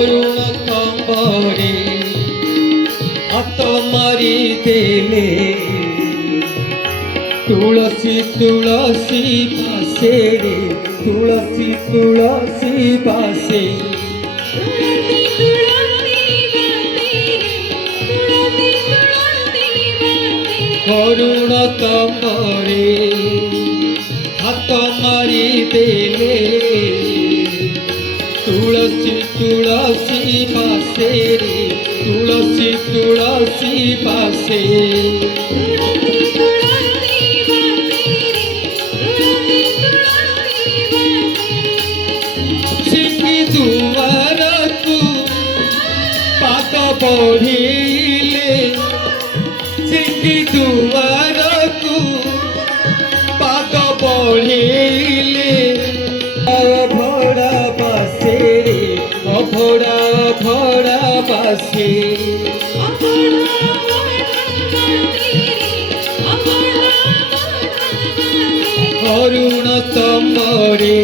କରୁଣ ତମ୍ବରେ ହାତ ମାରି ଦେଲେ तुलसी तुलसी पासे रे तुलसी तुलसी पासे करुण तम्बरे हाथ मारी देले तुलसी तुलसी पासे रे तुलसी तुलसी पासे दुआर तू पाद बढ़िले सिंगी दुआर तू पाद बढ़िले अभड़ा बासे रे अभड़ा अभड़ा बासे करुण तम्बरे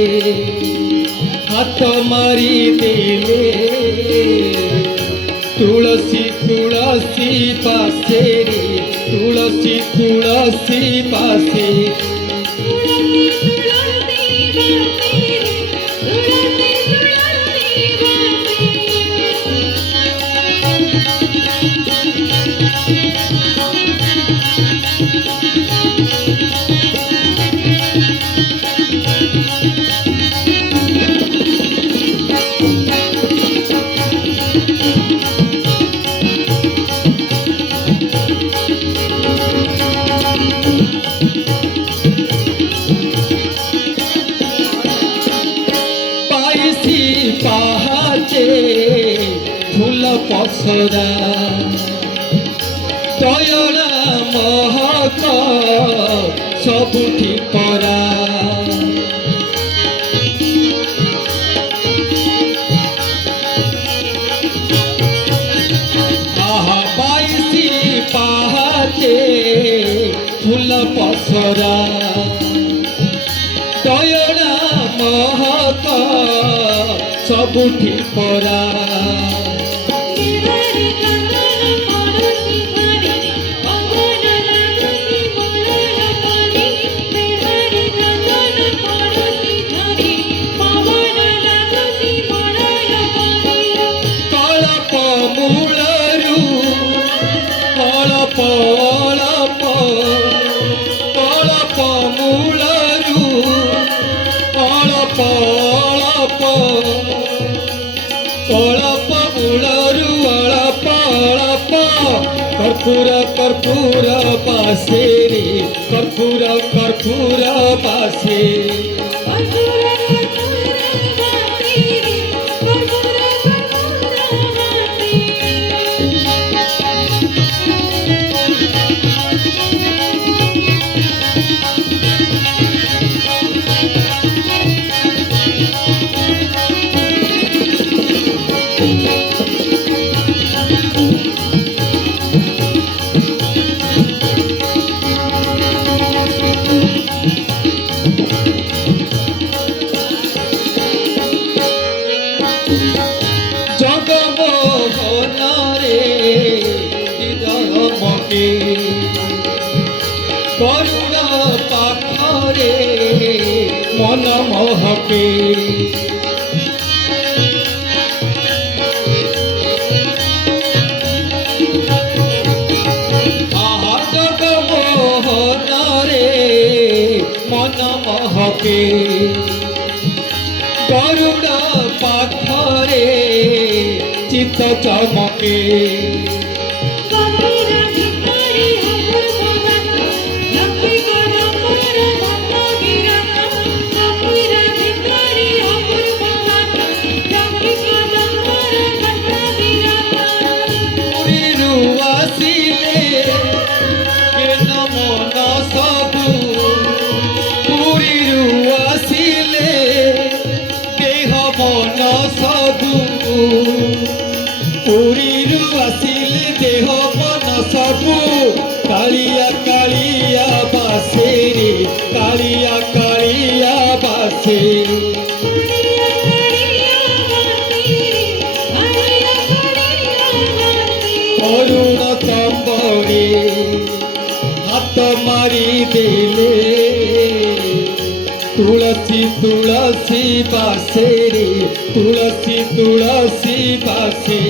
हाथ मारी देले तुलसी तुलसी पासे रे तुलसी तुलसी पासे पाहाचे फूल पसरा तयणा महक सबुठी परा आहा पाइसी पाहाचे फूल पसरा तयणा महक सबुठी परा कलप मूलरू कलप अळप कलप मूलरू अळप अळप अळप मूलरू अळप अळप कर्पूर कर्पूर पासे रे कर्पूर कर्पूर पासे जगमोहन रे हृदय मके करुण पाखरे मन महके आहा जगमोहन रे मन महके करुण पाखरे चित्त चमके पुरीरु आसिले देह मन सबू कालिया कालिया बासे रे कालिया कालिया बासे हाथ मारी देले तुलसी तुलसी बासे रे तुलसी तुलसी बासे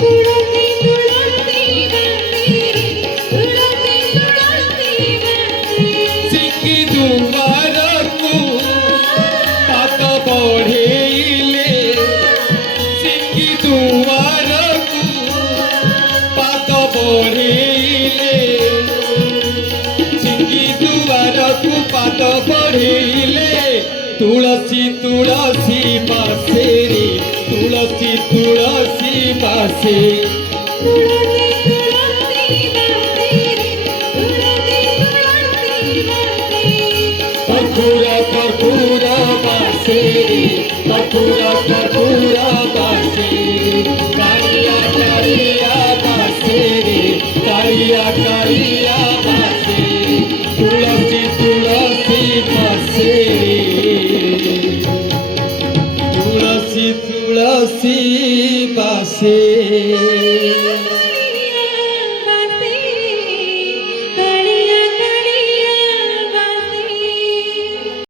तुलसी तुलसी बासे तुलसी तुलसी बासे सिंगी दुआर को पात बढ़ेले सिंगी दुआर को पात बढ़ेले सिंगी दुआर को पात बढ़ेले तुलसी तुलसी बासे रे तुलसी तुलसी बासे तुलसी तुलसी बासे तुलसी तुलसी बासे कर्पूर कर्पूर बासे कर्पूर कर्पूर बासे कालिया कालिया बासे कालिया कालिया बासे तुलसी तुलसी बासे तुलसी तुलसी बासे